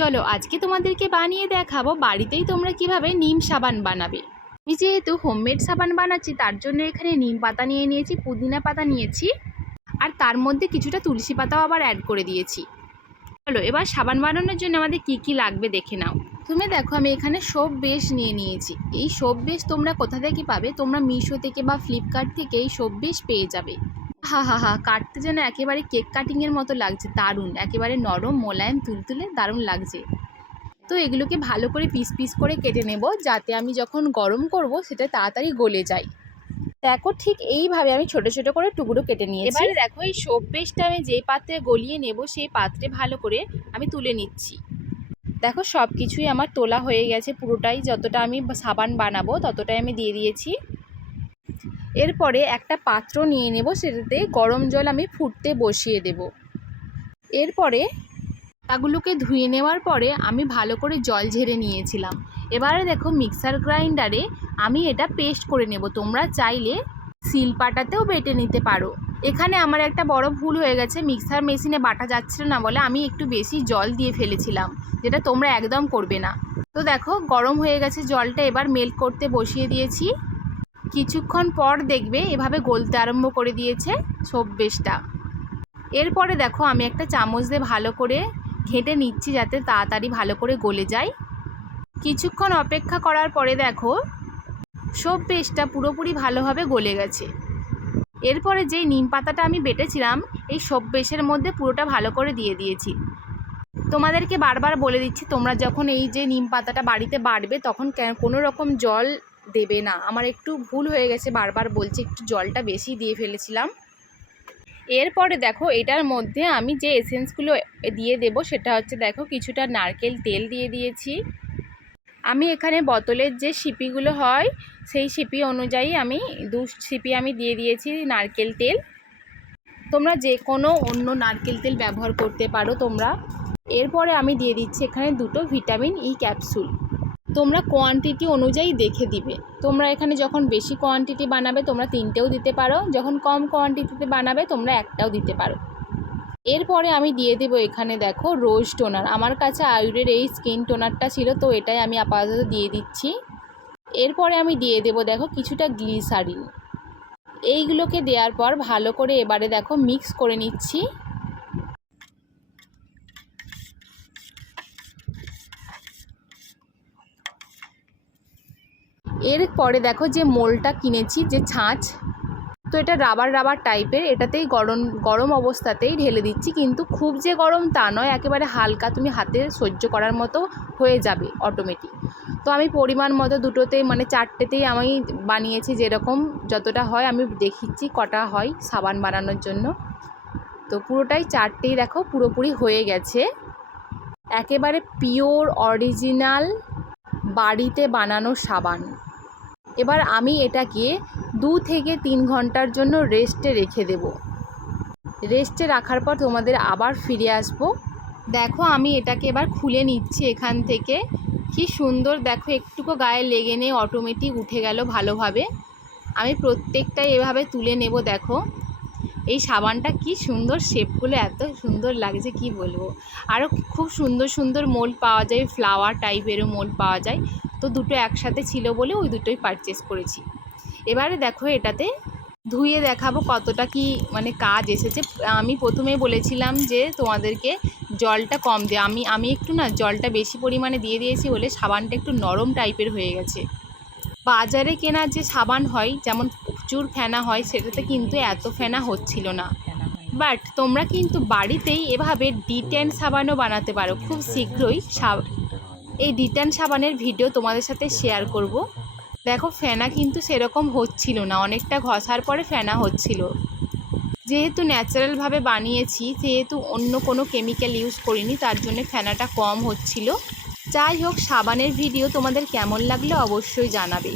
চলো আজকে তোমাদেরকে বানিয়ে দেখাবো বাড়িতেই তোমরা কিভাবে নিম সাবান বানাবে। আমি যেহেতু হোমমেড সাবান বানাচ্ছি তার জন্য এখানে নিম পাতা নিয়ে নিয়েছি, পুদিনা পাতা নিয়েছি, আর তার মধ্যে কিছুটা তুলসী পাতাও আবার অ্যাড করে দিয়েছি। চলো এবার সাবান বানানোর জন্য আমাদের কি কি লাগবে দেখে নাও। তুমি দেখো আমি এখানে সোপ বেস নিয়ে নিয়েছি। এই সোপ বেস তোমরা কোথা থেকে পাবে? তোমরা মিশো থেকে বা ফ্লিপকার্ট থেকে এই সোপ বেস পেয়ে যাবে। হা হা হা, কাটতে যেন একেবারে কেক কাটিংয়ের মতো লাগছে, দারুণ, একেবারে নরম মোলায়েম তুলতুলে দারুণ লাগছে। তো এগুলোকে ভালো করে পিস পিস করে কেটে নেব, যাতে আমি যখন গরম করব সেটা তাড়াতাড়ি গলে যায়। দেখো ঠিক এইভাবে আমি ছোট ছোট করে টুকরো কেটে নিয়েছি। এবারে দেখো এই সোপ বেসটা আমি যেই পাত্রে গলিয়ে নেব সেই পাত্রে ভালো করে আমি তুলে নিচ্ছি। দেখো সব কিছুই আমার তোলা হয়ে গেছে, পুরোটাই যতটা আমি সাবান বানাবো ততটাই আমি দিয়ে দিয়েছি। এরপরে একটা পাত্র নিয়ে নেব, সেটাতে গরম জল আমি ফুটতে বসিয়ে দেব। এরপরে পাতাগুলোকে ধুয়ে নেওয়ার পরে আমি ভালো করে জল ঝেড়ে নিয়েছিলাম। এবারে দেখো মিক্সার গ্রাইন্ডারে আমি এটা পেস্ট করে নেব। তোমরা চাইলে শিলপাটাতেও বেটে নিতে পারো। এখানে আমার একটা বড় ভুল হয়ে গেছে, মিক্সার মেশিনে বাটা যাচ্ছিল না বলে আমি একটু বেশি জল দিয়ে ফেলেছিলাম, যেটা তোমরা একদম করবে না। তো দেখো গরম হয়ে গেছে জলটা, এবার মেল্ট করতে বসিয়ে দিয়েছি। কিছুক্ষণ পর দেখবে এভাবে গলতে আরম্ভ করে দিয়েছে সোপ বেসটা। এরপরে দেখো আমি একটা চামচ দিয়ে ভালো করে ঘেঁটে নিচ্ছি যাতে তাড়াতাড়ি ভালো করে গলে যায়। কিছুক্ষণ অপেক্ষা করার পরে দেখো সোপ বেসটা পুরোপুরি ভালোভাবে গলে গেছে। এরপরে যেই নিম পাতাটা আমি বেটেছিলাম এই সোপ বেসের মধ্যে পুরোটা ভালো করে দিয়ে দিয়েছি। তোমাদেরকে বারবার বলে দিচ্ছি, তোমরা যখন এই যে নিম পাতাটা বাড়িতে বাটবে তখন কোনো রকম জল দেবে না। আমার একটু ভুল হয়ে গেছে, বারবার বলছি, একটু জলটা বেশি দিয়ে ফেলেছিলাম। এরপরে দেখো এটার মধ্যে আমি যে এসেন্সগুলো দিয়ে দেব সেটা হচ্ছে, দেখো কিছুটা নারকেল তেল দিয়ে দিয়েছি। আমি এখানে বোতলের যে সিপিগুলো হয় সেই সিপি অনুযায়ী আমি 2 সিপি আমি দিয়ে দিয়েছি নারকেল তেল। তোমরা যে কোনো অন্য নারকেল তেল ব্যবহার করতে পারো তোমরা। এরপরে আমি দিয়ে দিচ্ছি এখানে 2টো ভিটামিন ই ক্যাপসুল। তোমরা কোয়ান্টিটি অনুযায়ী দেখে দিবে। তোমরা এখানে যখন বেশি কোয়ান্টিটি বানাবে তোমরা 3টেও দিতে পারো, যখন কম কোয়ান্টিটিতে বানাবে তোমরা 1টাও দিতে পারো। এরপরে আমি দিয়ে দেবো এখানে দেখো রোজ টোনার। আমার কাছে আয়ুরের এই স্কিন টোনারটা ছিল, তো এটাই আমি আপাতত দিয়ে দিচ্ছি। এরপরে আমি দিয়ে দেবো দেখো কিছুটা গ্লিসারিন। এইগুলোকে দেওয়ার পর ভালো করে এবারে দেখো মিক্স করে নিচ্ছি। এরপরে দেখো যে মোলটা কিনেছি, যে ছাঁচ, তো এটা রাবার টাইপের, এটাতেই গরম অবস্থাতেই ঢেলে দিচ্ছি। কিন্তু খুব যে গরম তা নয়, একেবারে হালকা, তুমি হাতে সহ্য করার মতো হয়ে যাবে অটোমেটিক। তো আমি পরিমাণ মতো দুটোতে মানে 4টেতেই আমি বানিয়েছি, যেরকম যতটা হয় আমি দেখিচ্ছি কটা হয় সাবান বানানোর জন্য। তো পুরোটাই 4টেই দেখো পুরোপুরি হয়ে গেছে। একেবারে পিওর অরিজিনাল বাড়িতে বানানো সাবান। এবার আমি এটাকে 2 থেকে 3 ঘন্টার জন্য রেস্টে রেখে দেব। রেস্টে রাখার পর তোমাদের আবার ফিরে আসবো। দেখো আমি এটাকে এবার খুলে নিচ্ছি এখান থেকে। কি সুন্দর দেখো, একটুকু গায়ে লেগে নেই, অটোমেটিক উঠে গেল ভালোভাবে। আমি প্রত্যেকটাই এভাবে তুলে নেব। দেখো এই সাবানটা কি সুন্দর, শেপগুলো এত সুন্দর লাগছে কি বলবো। আরও খুব সুন্দর সুন্দর মোল্ড পাওয়া যায়, ফ্লাওয়ার টাইপেরও মোল্ড পাওয়া যায়। তো দুটো একসাথে ছিল বলে ওই দুটোই পারচেস করেছি। এবারে দেখো এটাতে ধুয়ে দেখাবো কতটা কি মানে কাজ এসেছে। আমি প্রথমেই বলেছিলাম যে তোমাদেরকে জলটা কম দিয়ে, আমি একটু না জলটা বেশি পরিমাণে দিয়ে দিয়েছি বলে সাবানটা একটু নরম টাইপের হয়ে গেছে। বাজারে কেনা যে সাবান হয় যেমন প্রচুর ফেনা হয়, সেটাতে কিন্তু এত ফেনা হচ্ছিল না। বাট তোমরা কিন্তু বাড়িতেই এভাবে ডিটেন সাবানও বানাতে পারো খুব শীঘ্রই। এই ডিটেন সাবানের ভিডিও তোমাদের সাথে শেয়ার করব। দেখো ফেনা কিন্তু সেরকম হচ্ছিল না, অনেকটা ঘষার পরে ফেনা হচ্ছিল। যেহেতু ন্যাচারালভাবে বানিয়েছি, সেহেতু অন্য কোনো কেমিক্যাল ইউজ করিনি, তার জন্য ফেনাটা কম হচ্ছিল। যাই হোক, সাবানের ভিডিও তোমাদের কেমন লাগলো অবশ্যই জানাবে।